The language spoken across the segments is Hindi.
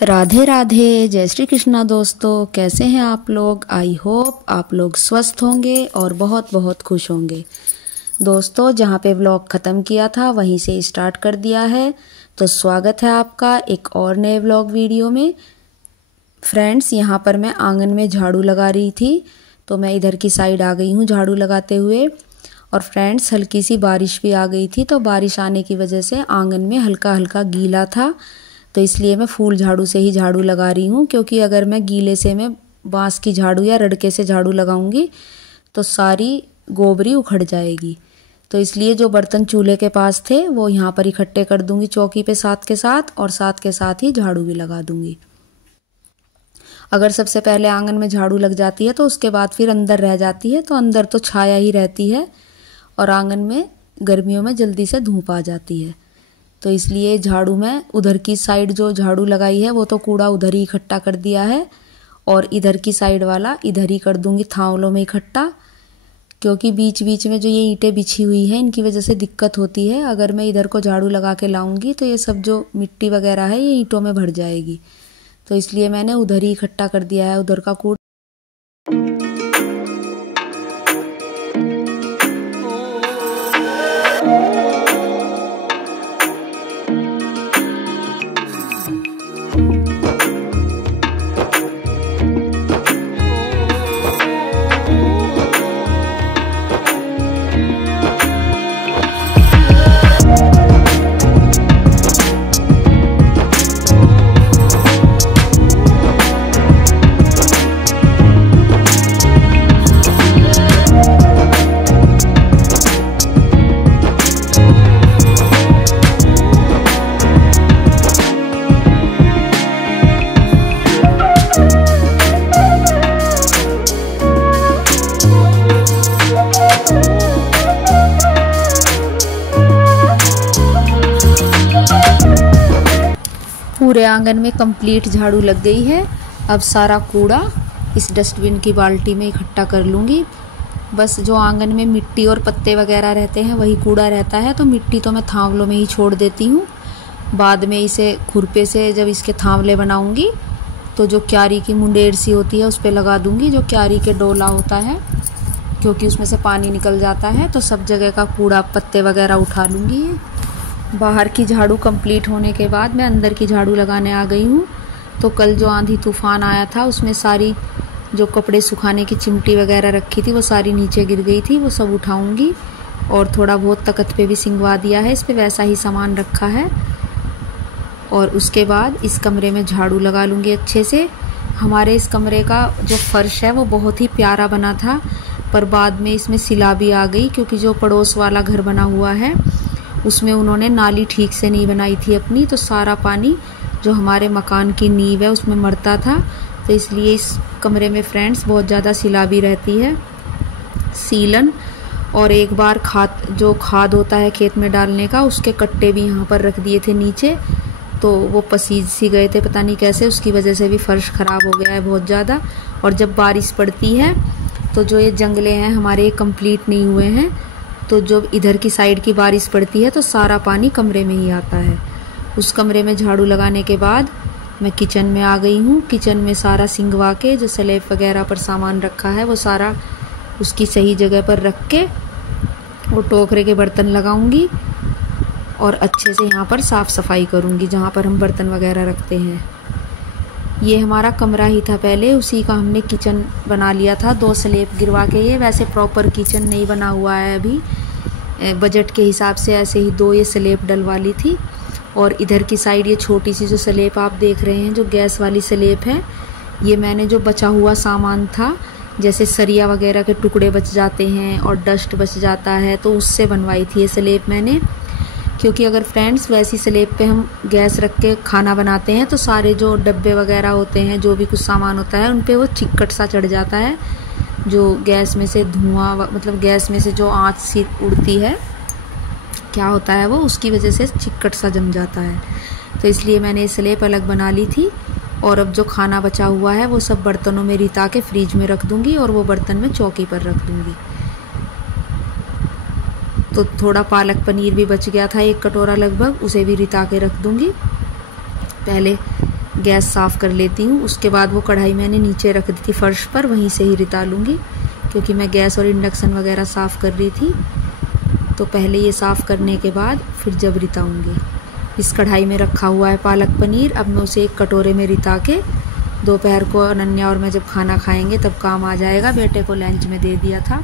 राधे राधे, जय श्री कृष्णा दोस्तों। कैसे हैं आप लोग? आई होप आप लोग स्वस्थ होंगे और बहुत बहुत खुश होंगे। दोस्तों, जहाँ पे व्लॉग ख़त्म किया था वहीं से स्टार्ट कर दिया है, तो स्वागत है आपका एक और नए व्लॉग वीडियो में। फ्रेंड्स, यहाँ पर मैं आंगन में झाड़ू लगा रही थी, तो मैं इधर की साइड आ गई हूँ झाड़ू लगाते हुए। और फ्रेंड्स, हल्की सी बारिश भी आ गई थी, तो बारिश आने की वजह से आंगन में हल्का हल्का गीला था, तो इसलिए मैं फूल झाड़ू से ही झाड़ू लगा रही हूँ। क्योंकि अगर मैं गीले से मैं बांस की झाड़ू या रड़के से झाड़ू लगाऊंगी तो सारी गोबरी उखड़ जाएगी। तो इसलिए जो बर्तन चूल्हे के पास थे वो यहाँ पर इकट्ठे कर दूंगी चौकी पे साथ के साथ, और साथ के साथ ही झाड़ू भी लगा दूंगी। अगर सबसे पहले आंगन में झाड़ू लग जाती है तो उसके बाद फिर अंदर रह जाती है, तो अंदर तो छाया ही रहती है और आंगन में गर्मियों में जल्दी से धूप आ जाती है। तो इसलिए झाड़ू में उधर की साइड जो झाड़ू लगाई है वो तो कूड़ा उधर ही इकट्ठा कर दिया है, और इधर की साइड वाला इधर ही कर दूंगी थावलों में इकट्ठा। क्योंकि बीच बीच में जो ये ईंटें बिछी हुई हैं इनकी वजह से दिक्कत होती है। अगर मैं इधर को झाड़ू लगा के लाऊंगी तो ये सब जो मिट्टी वगैरह है ये ईंटों में भर जाएगी, तो इसलिए मैंने उधर ही इकट्ठा कर दिया है उधर का कूड़ा। पूरे आंगन में कंप्लीट झाड़ू लग गई है। अब सारा कूड़ा इस डस्टबिन की बाल्टी में इकट्ठा कर लूँगी। बस जो आंगन में मिट्टी और पत्ते वगैरह रहते हैं वही कूड़ा रहता है, तो मिट्टी तो मैं थावलों में ही छोड़ देती हूँ। बाद में इसे खुरपे से जब इसके थावले बनाऊँगी तो जो क्यारी की मुंडेर सी होती है उस पर लगा दूँगी, जो क्यारी के डोला होता है, क्योंकि उसमें से पानी निकल जाता है। तो सब जगह का कूड़ा पत्ते वगैरह उठा लूँगी। बाहर की झाड़ू कंप्लीट होने के बाद मैं अंदर की झाड़ू लगाने आ गई हूँ। तो कल जो आंधी तूफान आया था उसमें सारी जो कपड़े सुखाने की चिमटी वगैरह रखी थी वो सारी नीचे गिर गई थी, वो सब उठाऊंगी। और थोड़ा बहुत तख्त पे भी सिंगवा दिया है, इस पे वैसा ही सामान रखा है। और उसके बाद इस कमरे में झाड़ू लगा लूँगी अच्छे से। हमारे इस कमरे का जो फर्श है वो बहुत ही प्यारा बना था, पर बाद में इसमें सिला भी आ गई, क्योंकि जो पड़ोस वाला घर बना हुआ है उसमें उन्होंने नाली ठीक से नहीं बनाई थी अपनी, तो सारा पानी जो हमारे मकान की नींव है उसमें मरता था। तो इसलिए इस कमरे में फ्रेंड्स बहुत ज़्यादा सिला भी रहती है, सीलन। और एक बार खाद होता है खेत में डालने का, उसके कट्टे भी यहाँ पर रख दिए थे नीचे, तो वो पसीज सी गए थे पता नहीं कैसे, उसकी वजह से भी फर्श ख़राब हो गया है बहुत ज़्यादा। और जब बारिश पड़ती है तो जो ये जंगले हैं हमारे कंप्लीट नहीं हुए हैं, तो जब इधर की साइड की बारिश पड़ती है तो सारा पानी कमरे में ही आता है। उस कमरे में झाड़ू लगाने के बाद मैं किचन में आ गई हूँ। किचन में सारा सिंगवा के जो स्लैब वगैरह पर सामान रखा है वो सारा उसकी सही जगह पर रख के वो टोकरे के बर्तन लगाऊंगी और अच्छे से यहाँ पर साफ़ सफाई करूँगी जहाँ पर हम बर्तन वगैरह रखते हैं। ये हमारा कमरा ही था पहले, उसी का हमने किचन बना लिया था 2 स्लैब गिरवा के। ये वैसे प्रॉपर किचन नहीं बना हुआ है अभी, बजट के हिसाब से ऐसे ही 2 ये स्लैब डलवा ली थी। और इधर की साइड ये छोटी सी जो स्लैब आप देख रहे हैं, जो गैस वाली स्लैब है, ये मैंने जो बचा हुआ सामान था, जैसे सरिया वगैरह के टुकड़े बच जाते हैं और डस्ट बच जाता है, तो उससे बनवाई थी ये स्लैब मैंने। क्योंकि अगर फ्रेंड्स वैसी स्लैब पे हम गैस रख के खाना बनाते हैं तो सारे जो डब्बे वगैरह होते हैं, जो भी कुछ सामान होता है, उन पे वो चिक्कट सा चढ़ जाता है। जो गैस में से धुआं मतलब गैस में से जो आँच सी उड़ती है, क्या होता है वो, उसकी वजह से चिक्कट सा जम जाता है। तो इसलिए मैंने ये स्लैब अलग बना ली थी। और अब जो खाना बचा हुआ है वो सब बर्तनों में रिता के फ्रिज में रख दूँगी, और वो बर्तन मैं चौकी पर रख दूँगी। तो थोड़ा पालक पनीर भी बच गया था, 1 कटोरा लगभग, उसे भी रिता के रख दूँगी। पहले गैस साफ़ कर लेती हूँ। उसके बाद वो कढ़ाई मैंने नीचे रख दी थी फर्श पर, वहीं से ही रिता लूँगी, क्योंकि मैं गैस और इंडक्शन वगैरह साफ़ कर रही थी। तो पहले ये साफ़ करने के बाद फिर जब रिताऊँगी। इस कढ़ाई में रखा हुआ है पालक पनीर। अब मैं उसे एक कटोरे में रिता के दोपहर को अनन्या और मैं जब खाना खाएंगे तब काम आ जाएगा। बेटे को लंच में दे दिया था,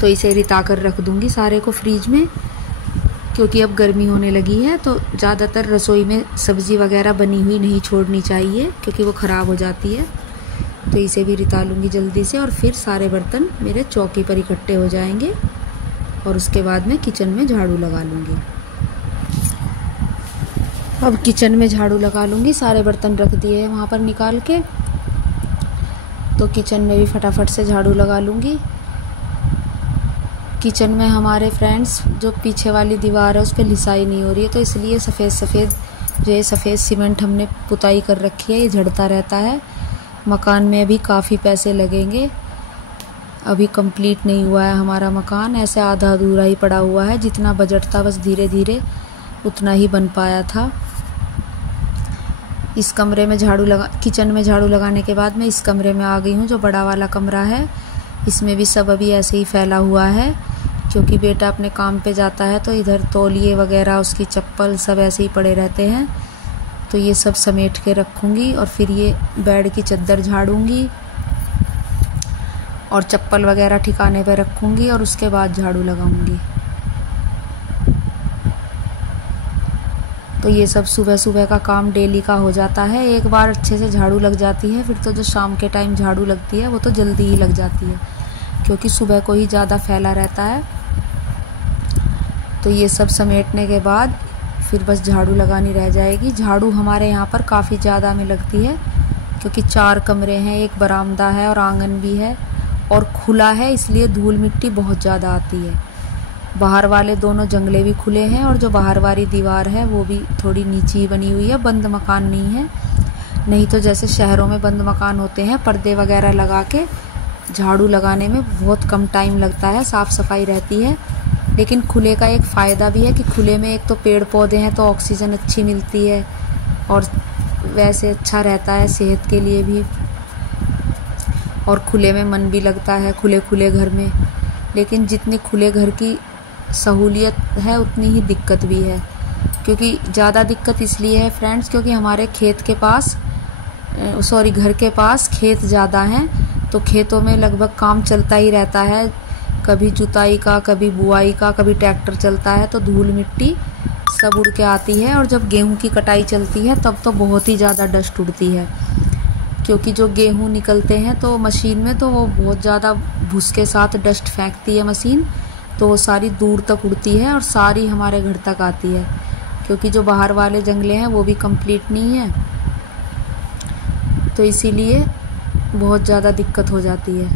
तो इसे रिता कर रख दूँगी सारे को फ्रिज में, क्योंकि अब गर्मी होने लगी है। तो ज़्यादातर रसोई में सब्ज़ी वगैरह बनी हुई नहीं छोड़नी चाहिए, क्योंकि वो ख़राब हो जाती है। तो इसे भी रिता लूँगी जल्दी से, और फिर सारे बर्तन मेरे चौकी पर इकट्ठे हो जाएंगे। और उसके बाद मैं किचन में झाड़ू लगा लूँगी। अब किचन में झाड़ू लगा लूँगी। सारे बर्तन रख दिए हैं वहाँ पर निकाल के, तो किचन में भी फटाफट से झाड़ू लगा लूँगी। किचन में हमारे फ्रेंड्स जो पीछे वाली दीवार है उस पर लिसाई नहीं हो रही है, तो इसलिए सफ़ेद जो है सफ़ेद सीमेंट हमने पुताई कर रखी है, ये झड़ता रहता है। मकान में अभी काफ़ी पैसे लगेंगे, अभी कंप्लीट नहीं हुआ है हमारा मकान, ऐसे आधा अधूरा ही पड़ा हुआ है। जितना बजट था बस धीरे धीरे उतना ही बन पाया था। इस कमरे में किचन में झाड़ू लगाने के बाद मैं इस कमरे में आ गई हूँ, जो बड़ा वाला कमरा है। इसमें भी सब अभी ऐसे ही फैला हुआ है, क्योंकि बेटा अपने काम पे जाता है, तो इधर तौलिए वगैरह, उसकी चप्पल सब ऐसे ही पड़े रहते हैं। तो ये सब समेट के रखूँगी, और फिर ये बेड की चद्दर झाड़ूँगी और चप्पल वगैरह ठिकाने पे रखूँगी, और उसके बाद झाड़ू लगाऊँगी। तो ये सब सुबह सुबह का काम डेली का हो जाता है। एक बार अच्छे से झाड़ू लग जाती है, फिर तो जो शाम के टाइम झाड़ू लगती है वो तो जल्दी ही लग जाती है, क्योंकि सुबह को ही ज़्यादा फैला रहता है। तो ये सब समेटने के बाद फिर बस झाड़ू लगानी रह जाएगी। झाड़ू हमारे यहाँ पर काफ़ी ज़्यादा में लगती है, क्योंकि 4 कमरे हैं, एक बरामदा है और आंगन भी है, और खुला है, इसलिए धूल मिट्टी बहुत ज़्यादा आती है। बाहर वाले दोनों जंगले भी खुले हैं, और जो बाहर वाली दीवार है वो भी थोड़ी नीची बनी हुई है, बंद मकान नहीं है। नहीं तो जैसे शहरों में बंद मकान होते हैं, पर्दे वगैरह लगा के झाड़ू लगाने में बहुत कम टाइम लगता है, साफ़ सफाई रहती है। लेकिन खुले का एक फ़ायदा भी है कि खुले में एक तो पेड़ पौधे हैं, तो ऑक्सीजन अच्छी मिलती है, और वैसे अच्छा रहता है सेहत के लिए भी, और खुले में मन भी लगता है खुले घर में। लेकिन जितनी खुले घर की सहूलियत है उतनी ही दिक्कत भी है, क्योंकि ज़्यादा दिक्कत इसलिए है फ्रेंड्स, क्योंकि हमारे घर के पास खेत ज़्यादा हैं, तो खेतों में लगभग काम चलता ही रहता है, कभी जुताई का, कभी बुआई का, कभी ट्रैक्टर चलता है, तो धूल मिट्टी सब उड़ के आती है। और जब गेहूं की कटाई चलती है तब तो बहुत ही ज़्यादा डस्ट उड़ती है, क्योंकि जो गेहूं निकलते हैं तो मशीन में तो वो बहुत ज़्यादा भूस के साथ डस्ट फेंकती है मशीन, तो वो सारी दूर तक उड़ती है और सारी हमारे घर तक आती है, क्योंकि जो बाहर वाले जंगले हैं वो भी कंप्लीट नहीं है, तो इसीलिए बहुत ज़्यादा दिक्कत हो जाती है।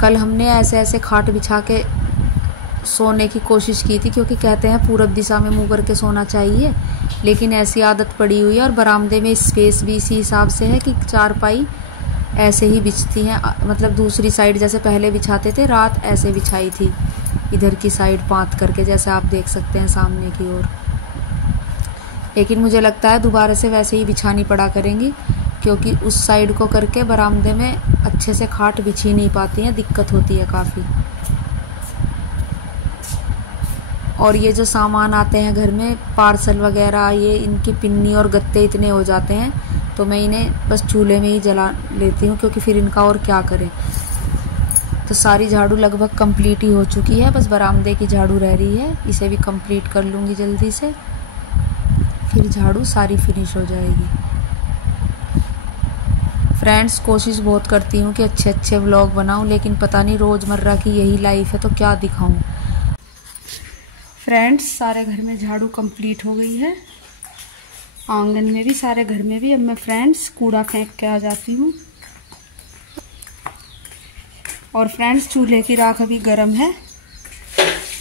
कल हमने ऐसे खाट बिछा के सोने की कोशिश की थी, क्योंकि कहते हैं पूरब दिशा में मुँह करके सोना चाहिए, लेकिन ऐसी आदत पड़ी हुई है। और बरामदे में स्पेस भी इसी हिसाब से है कि 4 पाई ऐसे ही बिछती हैं, मतलब दूसरी साइड जैसे पहले बिछाते थे, रात ऐसे बिछाई थी इधर की साइड पाँत करके, जैसे आप देख सकते हैं सामने की ओर। लेकिन मुझे लगता है दोबारा से वैसे ही बिछानी पड़ा करेंगी, क्योंकि उस साइड को करके बरामदे में अच्छे से खाट बिछी नहीं पाती हैं, दिक्कत होती है काफ़ी। और ये जो सामान आते हैं घर में, पार्सल वगैरह, ये इनकी पिन्नी और गत्ते इतने हो जाते हैं, तो मैं इन्हें बस चूल्हे में ही जला लेती हूँ, क्योंकि फिर इनका और क्या करें। तो सारी झाड़ू लगभग कंप्लीट ही हो चुकी है, बस बरामदे की झाड़ू रह रही है, इसे भी कंप्लीट कर लूँगी जल्दी से, फिर झाड़ू सारी फिनिश हो जाएगी। फ्रेंड्स, कोशिश बहुत करती हूँ कि अच्छे अच्छे व्लॉग बनाऊँ, लेकिन पता नहीं रोज़मर्रा की यही लाइफ है, तो क्या दिखाऊँ। फ्रेंड्स, सारे घर में झाड़ू कंप्लीट हो गई है, आंगन में भी, सारे घर में भी। अब मैं फ्रेंड्स कूड़ा फेंक के आ जाती हूँ। और फ्रेंड्स, चूल्हे की राख अभी गर्म है,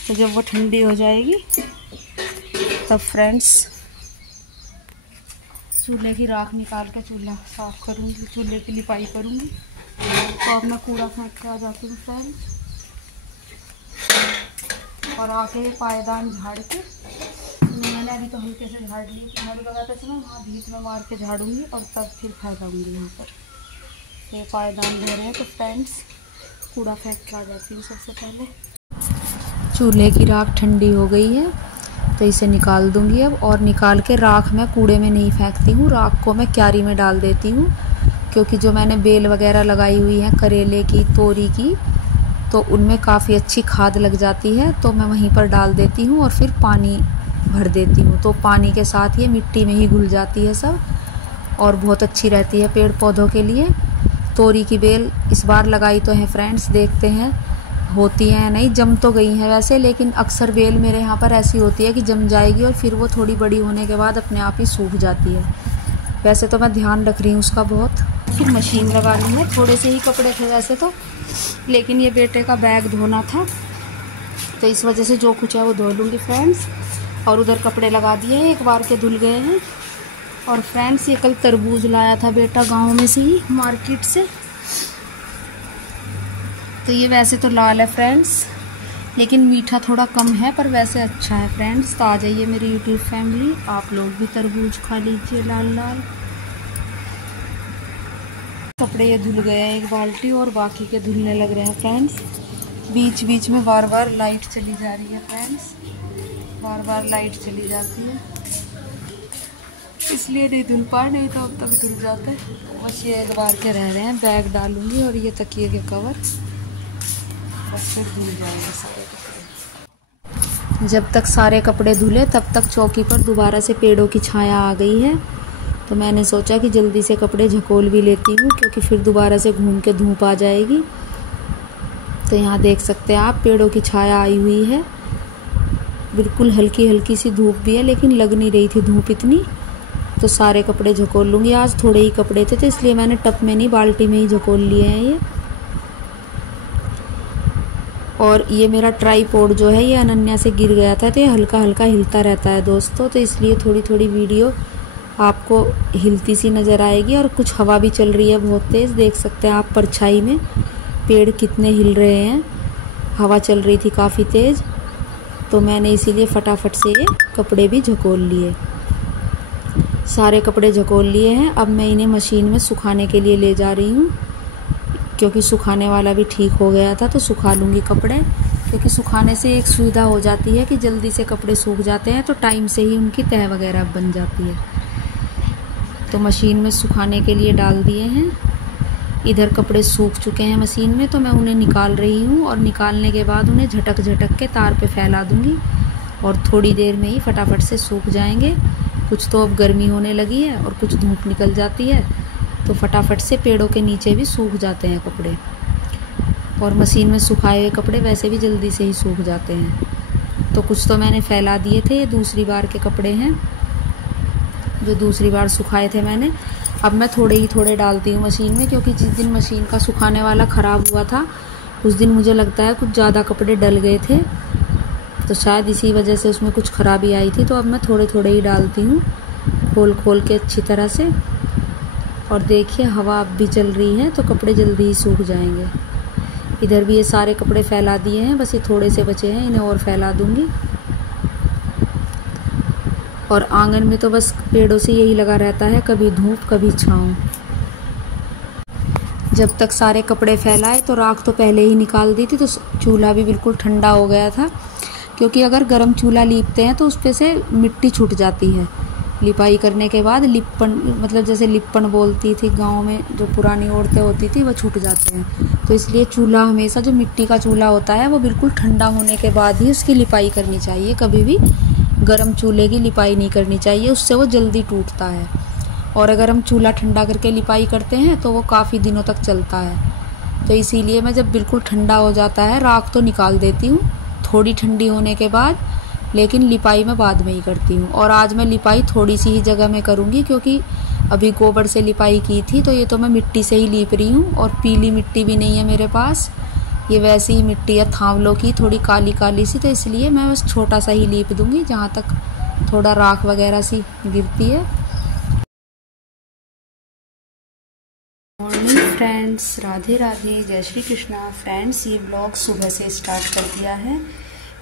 तो जब वो ठंडी हो जाएगी तब फ्रेंड्स चूल्हे की राख निकाल के चूल्हा साफ करूँगी, चूल्हे की लिपाई करूँगी। तो अब मैं कूड़ा फेंक के आ जाती हूँ फ्रेंड्स, और आके पायदान झाड़ के मैं मैंने अभी तो हल्के से झाड़ ली, झाड़ू लगाते समय वहाँ भीत में मार के झाड़ूंगी और तब फिर फैलाऊंगी यहाँ पर। ये पायदान धो रहे हैं तो फ्रेंड्स कूड़ा फेंक के आ जाती हूँ सबसे पहले। चूल्हे की राख ठंडी हो गई है तो इसे निकाल दूंगी अब, और निकाल के राख मैं कूड़े में नहीं फेंकती हूँ, राख को मैं क्यारी में डाल देती हूँ, क्योंकि जो मैंने बेल वगैरह लगाई हुई है करेले की, तोरी की, तो उनमें काफ़ी अच्छी खाद लग जाती है, तो मैं वहीं पर डाल देती हूँ और फिर पानी भर देती हूँ, तो पानी के साथ ये मिट्टी में ही घुल जाती है सब, और बहुत अच्छी रहती है पेड़ पौधों के लिए। तोरी की बेल इस बार लगाई तो है फ्रेंड्स, देखते हैं होती है नहीं, जम तो गई है वैसे, लेकिन अक्सर बेल मेरे यहाँ पर ऐसी होती है कि जम जाएगी और फिर वो थोड़ी बड़ी होने के बाद अपने आप ही सूख जाती है। वैसे तो मैं ध्यान रख रही हूँ उसका बहुत। फिर मशीन लगा ली है, थोड़े से ही कपड़े थे वैसे तो, लेकिन ये बेटे का बैग धोना था तो इस वजह से जो कुछ है वो धो लूँगी फ्रेंड्स। और उधर कपड़े लगा दिए हैं, एक बार के धुल गए हैं। और फ्रेंड्स ये कल तरबूज लाया था बेटा गांव में से ही, मार्केट से, तो ये वैसे तो लाल है फ्रेंड्स, लेकिन मीठा थोड़ा कम है, पर वैसे अच्छा है फ्रेंड्स। तो आ जाइए मेरी यूट्यूब फैमिली, आप लोग भी तरबूज खा लीजिए लाल लाल। कपड़े ये धुल गए हैं एक बाल्टी, और बाकी के धुलने लग रहे हैं फ्रेंड्स। बीच बीच में बार बार लाइट चली जा रही है फ्रेंड्स, बार बार लाइट चली जाती है, इसलिए नहीं धुल पाए, नहीं तो अब तक धुल जाते। बस ये एक बार के रह रहे हैं, बैग डालूंगी और ये तकिए के कवर, बस फिर धुल जाएंगे सारे कपड़े। जब तक सारे कपड़े धुले तब तक चौकी पर दोबारा से पेड़ों की छाया आ गई है, तो मैंने सोचा कि जल्दी से कपड़े झकोल भी लेती हूँ, क्योंकि फिर दोबारा से घूम के धूप आ जाएगी। तो यहाँ देख सकते हैं आप, पेड़ों की छाया आई हुई है, बिल्कुल हल्की हल्की सी धूप भी है, लेकिन लग नहीं रही थी धूप इतनी। तो सारे कपड़े झकोल लूँगी। आज थोड़े ही कपड़े थे तो इसलिए मैंने टब में नहीं, बाल्टी में ही झकोल लिए हैं ये। और ये मेरा ट्राईपॉड जो है ये अनन्या से गिर गया था, तो ये हल्का हल्का हिलता रहता है दोस्तों, तो इसलिए थोड़ी थोड़ी वीडियो आपको हिलती सी नज़र आएगी। और कुछ हवा भी चल रही है बहुत तेज़, देख सकते हैं आप परछाई में पेड़ कितने हिल रहे हैं, हवा चल रही थी काफ़ी तेज़, तो मैंने इसीलिए फटाफट से ये कपड़े भी झकोल लिए। सारे कपड़े झकोल लिए हैं, अब मैं इन्हें मशीन में सुखाने के लिए ले जा रही हूँ, क्योंकि सुखाने वाला भी ठीक हो गया था, तो सुखा लूँगी कपड़े, क्योंकि सुखाने से एक सुविधा हो जाती है कि जल्दी से कपड़े सूख जाते हैं, तो टाइम से ही उनकी तह वगैरह बन जाती है। तो मशीन में सुखाने के लिए डाल दिए हैं। इधर कपड़े सूख चुके हैं मशीन में, तो मैं उन्हें निकाल रही हूँ, और निकालने के बाद उन्हें झटक झटक के तार पे फैला दूँगी, और थोड़ी देर में ही फटाफट से सूख जाएंगे। कुछ तो अब गर्मी होने लगी है और कुछ धूप निकल जाती है, तो फटाफट से पेड़ों के नीचे भी सूख जाते हैं कपड़े। और मशीन में सुखाए हुए कपड़े वैसे भी जल्दी से ही सूख जाते हैं। तो कुछ तो मैंने फैला दिए थे, ये दूसरी बार के कपड़े हैं जो दूसरी बार सुखाए थे मैंने। अब मैं थोड़े ही थोड़े डालती हूँ मशीन में, क्योंकि जिस दिन मशीन का सुखाने वाला ख़राब हुआ था उस दिन मुझे लगता है कुछ ज़्यादा कपड़े डल गए थे, तो शायद इसी वजह से उसमें कुछ खराबी आई थी। तो अब मैं थोड़े थोड़े ही डालती हूँ, खोल खोल के अच्छी तरह से। और देखिए हवा अब भी चल रही है, तो कपड़े जल्दी ही सूख जाएंगे। इधर भी ये सारे कपड़े फैला दिए हैं, बस ये थोड़े से बचे हैं, इन्हें और फैला दूँगी। और आंगन में तो बस पेड़ों से यही लगा रहता है, कभी धूप कभी छाँव। जब तक सारे कपड़े फैलाए तो राख तो पहले ही निकाल दी थी, तो चूल्हा भी बिल्कुल ठंडा हो गया था, क्योंकि अगर गर्म चूल्हा लीपते हैं तो उस पे से मिट्टी छूट जाती है। लिपाई करने के बाद लिप्पन, मतलब जैसे लिप्पन बोलती थी गांव में, जो पुरानी औरतें होती थी, वो छूट जाते हैं। तो इसलिए चूल्हा हमेशा, जो मिट्टी का चूल्हा होता है, वो बिल्कुल ठंडा होने के बाद ही उसकी लिपाई करनी चाहिए। कभी भी गर्म चूल्हे की लिपाई नहीं करनी चाहिए, उससे वो जल्दी टूटता है। और अगर हम चूल्हा ठंडा करके लिपाई करते हैं तो वो काफ़ी दिनों तक चलता है। तो इसीलिए मैं जब बिल्कुल ठंडा हो जाता है, राख तो निकाल देती हूँ थोड़ी ठंडी होने के बाद, लेकिन लिपाई मैं बाद में ही करती हूँ। और आज मैं लिपाई थोड़ी सी ही जगह में करूँगी, क्योंकि अभी गोबर से लिपाई की थी, तो ये तो मैं मिट्टी से ही लीप रही हूँ। और पीली मिट्टी भी नहीं है मेरे पास, ये वैसी ही मिट्टी है थावलों की, थोड़ी काली काली सी, तो इसलिए मैं बस छोटा सा ही लीप दूँगी, जहाँ तक थोड़ा राख वगैरह सी गिरती है। मॉर्निंग फ्रेंड्स, राधे राधे, जय श्री कृष्णा। फ्रेंड्स, ये ब्लॉग सुबह से स्टार्ट कर दिया है,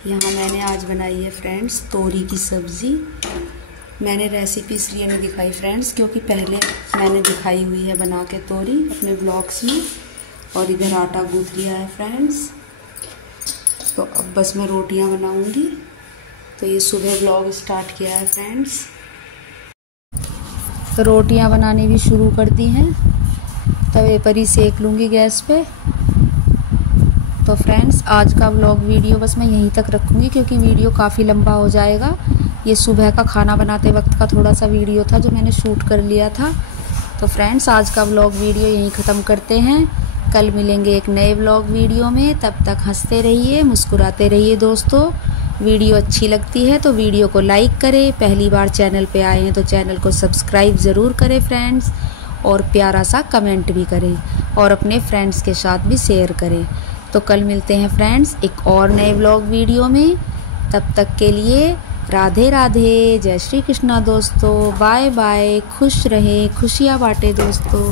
यहाँ मैंने आज बनाई है फ्रेंड्स तोरी की सब्ज़ी। मैंने रेसिपी इसलिए नहीं दिखाई फ्रेंड्स क्योंकि पहले मैंने दिखाई हुई है बना के तोरी अपने ब्लॉग्स में। और इधर आटा गूँथ लिया है फ्रेंड्स। तो अब बस मैं रोटियाँ बनाऊँगी। तो ये सुबह ब्लॉग स्टार्ट किया है फ्रेंड्स। तो रोटियाँ बनानी भी शुरू कर दी हैं। तवे पर ही सेक लूँगी गैस पे। तो फ्रेंड्स आज का व्लॉग वीडियो बस मैं यहीं तक रखूँगी क्योंकि वीडियो काफ़ी लंबा हो जाएगा। ये सुबह का खाना बनाते वक्त का थोड़ा सा वीडियो था जो मैंने शूट कर लिया था। तो फ्रेंड्स आज का व्लॉग वीडियो यहीं ख़त्म करते हैं। कल मिलेंगे एक नए व्लॉग वीडियो में। तब तक हंसते रहिए, मुस्कुराते रहिए दोस्तों। वीडियो अच्छी लगती है तो वीडियो को लाइक करें। पहली बार चैनल पे आए हैं तो चैनल को सब्सक्राइब ज़रूर करें फ्रेंड्स। और प्यारा सा कमेंट भी करें और अपने फ्रेंड्स के साथ भी शेयर करें। तो कल मिलते हैं फ्रेंड्स एक और नए व्लॉग वीडियो में। तब तक के लिए राधे राधे, जय श्री कृष्णा दोस्तों। बाय बाय, खुश रहें, खुशियाँ बांटें दोस्तों।